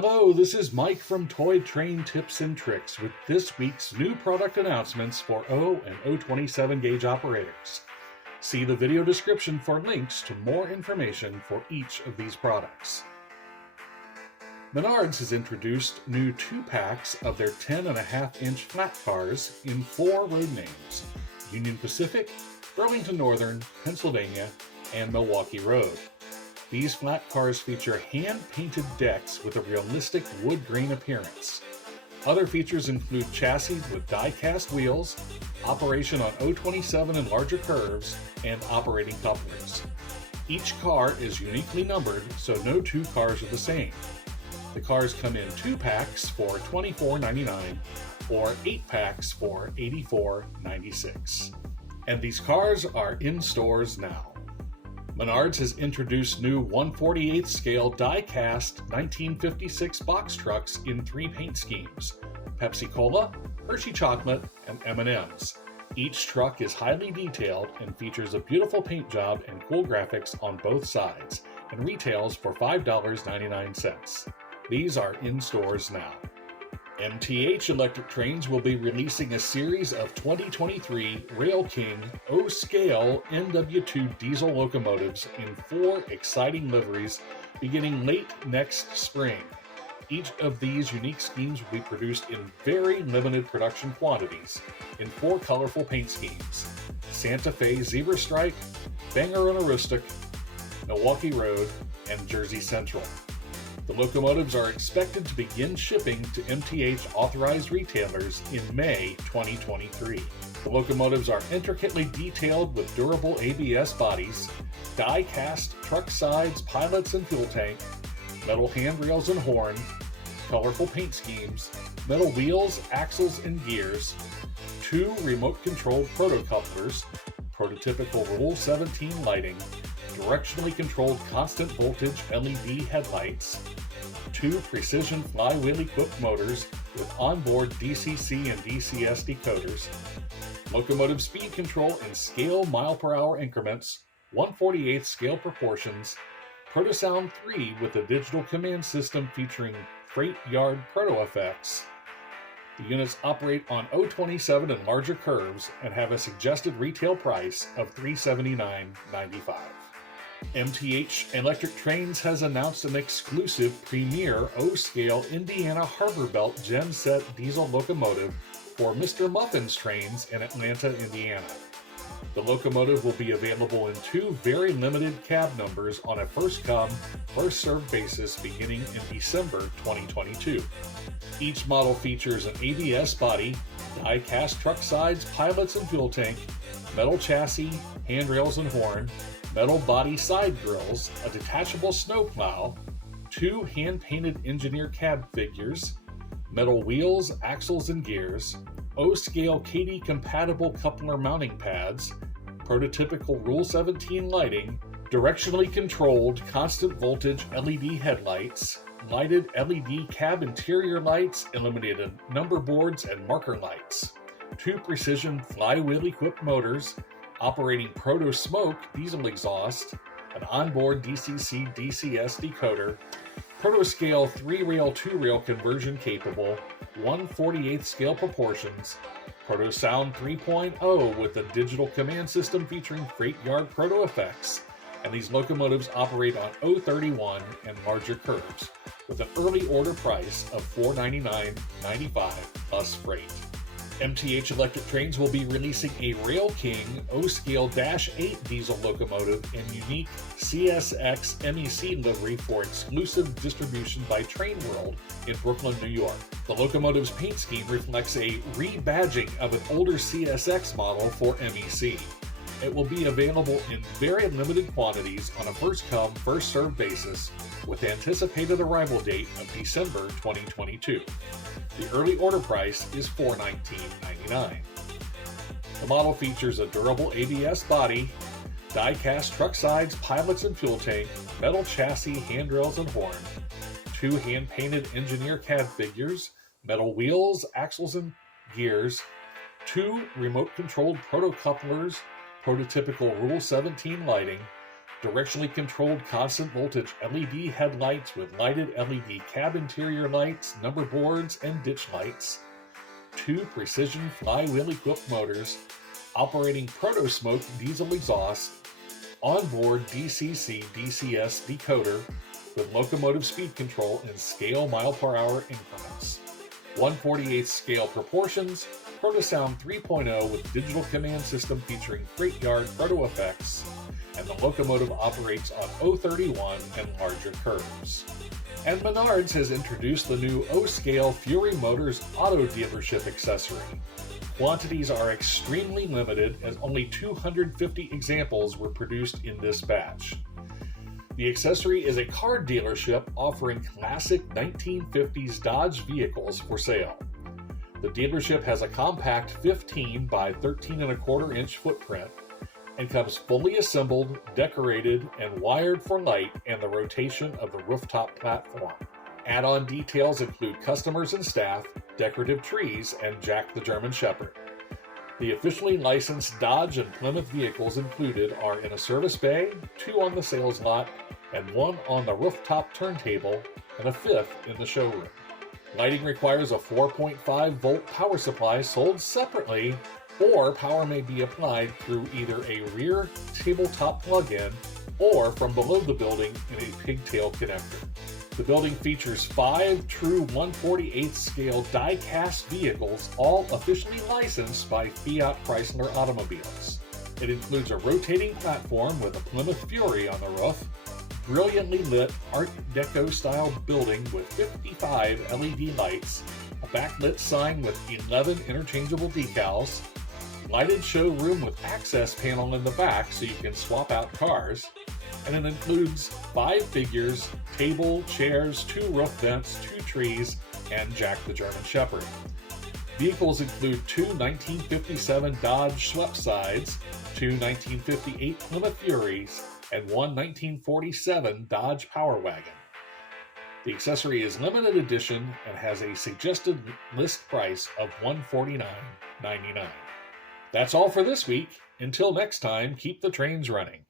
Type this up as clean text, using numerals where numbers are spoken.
Hello, this is Mike from Toy Train Tips and Tricks with this week's new product announcements for O and O27 gauge operators. See the video description for links to more information for each of these products. Menards has introduced new 2-packs of their 10.5-inch flat cars in 4 road names: Union Pacific, Burlington Northern, Pennsylvania, and Milwaukee Road. These flat cars feature hand-painted decks with a realistic wood grain appearance. Other features include chassis with die-cast wheels, operation on O27 and larger curves, and operating couplers. Each car is uniquely numbered, so no 2 cars are the same. The cars come in 2-packs for $24.99 or 8-packs for $84.96. And these cars are in stores now. Menards has introduced new 1/48 scale die-cast 1956 box trucks in 3 paint schemes: Pepsi Cola, Hershey Chocolate, and M&Ms. Each truck is highly detailed and features a beautiful paint job and cool graphics on both sides, and retails for $5.99. These are in stores now. M.T.H. Electric Trains will be releasing a series of 2023 RailKing O-scale NW-2 diesel locomotives in 4 exciting liveries beginning late next spring. Each of these unique schemes will be produced in very limited production quantities in 4 colorful paint schemes: Santa Fe Zebra Stripe, Bangor and Aroostook, Milwaukee Road, and Jersey Central. The locomotives are expected to begin shipping to M.T.H. authorized retailers in May 2023. The locomotives are intricately detailed with durable ABS bodies, die-cast truck sides, pilots and fuel tank, metal handrails and horn, colorful paint schemes, metal wheels, axles and gears, 2 remote-controlled protocouplers, prototypical Rule 17 lighting, directionally controlled constant voltage LED headlights, 2 precision flywheel-equipped motors with onboard DCC and DCS decoders, locomotive speed control in scale mile-per-hour increments, 1/48 scale proportions, Protosound 3 with a digital command system featuring freight yard proto effects. The units operate on O27 and larger curves and have a suggested retail price of $379.95. M.T.H. Electric Trains has announced an exclusive premier O-scale Indiana Harbor Belt Genset diesel locomotive for Mr. Muffin's trains in Atlanta, Indiana. The locomotive will be available in 2 very limited cab numbers on a first-come, first-served basis beginning in December 2022. Each model features an ABS body, die-cast truck sides, pilots and fuel tank, metal chassis, handrails and horn, metal body side grills, a detachable snowplow, 2 hand-painted engineer cab figures, metal wheels, axles and gears, O-scale KD-compatible coupler mounting pads, prototypical Rule 17 lighting, directionally controlled constant voltage LED headlights, lighted LED cab interior lights, illuminated number boards and marker lights, 2 precision flywheel-equipped motors, operating proto-smoke diesel exhaust, an onboard DCC DCS decoder, proto-scale 3-rail 2-rail conversion capable, 1/48 scale proportions, Protosound 3.0 with a digital command system featuring freight yard proto effects, and these locomotives operate on O31 and larger curves, with an early order price of $499.95 plus freight. M.T.H. Electric Trains will be releasing a RailKing O-scale -8 diesel locomotive and unique CSX MEC livery for exclusive distribution by Train World in Brooklyn, New York. The locomotive's paint scheme reflects a rebadging of an older CSX model for MEC. It will be available in very limited quantities on a first-come, first-served basis, with anticipated arrival date of December 2022. The early order price is $419.99. The model features a durable ABS body, die-cast truck sides, pilots and fuel tank, metal chassis, handrails and horn, 2 hand-painted engineer cab figures, metal wheels, axles and gears, 2 remote-controlled proto-couplers, prototypical Rule 17 lighting, directionally controlled constant voltage LED headlights with lighted LED cab interior lights, number boards, and ditch lights, 2 precision flywheel-equipped motors, operating proto-smoke diesel exhaust, onboard DCC DCS decoder with locomotive speed control in scale mile-per-hour increments, 1/48 scale proportions, Protosound 3.0 with digital command system featuring freight yard proto effects, and the locomotive operates on O31 and larger curves. And Menards has introduced the new O-Scale Fury Motors auto dealership accessory. Quantities are extremely limited as only 250 examples were produced in this batch. The accessory is a car dealership offering classic 1950s Dodge vehicles for sale. The dealership has a compact 15 by 13 1/4 inch footprint and comes fully assembled, decorated, and wired for light and the rotation of the rooftop platform. Add-on details include customers and staff, decorative trees, and Jack the German Shepherd. The officially licensed Dodge and Plymouth vehicles included are in a service bay, 2 on the sales lot, and 1 on the rooftop turntable, and a 5th in the showroom. Lighting requires a 4.5 volt power supply sold separately, or power may be applied through either a rear tabletop plug-in or from below the building in a pigtail connector. The building features 5 true 1/48 scale die-cast vehicles, all officially licensed by Fiat Chrysler Automobiles. It includes a rotating platform with a Plymouth Fury on the roof, brilliantly lit Art Deco style building with 55 LED lights, a backlit sign with 11 interchangeable decals, lighted showroom with access panel in the back so you can swap out cars, and it includes 5 figures, table, chairs, 2 roof vents, 2 trees, and Jack the German Shepherd. Vehicles include 2 1957 Dodge swept sides, 2 1958 Plymouth Furies, and 1 1947 Dodge Power Wagon. The accessory is limited edition and has a suggested list price of $149.99. That's all for this week. Until next time, keep the trains running.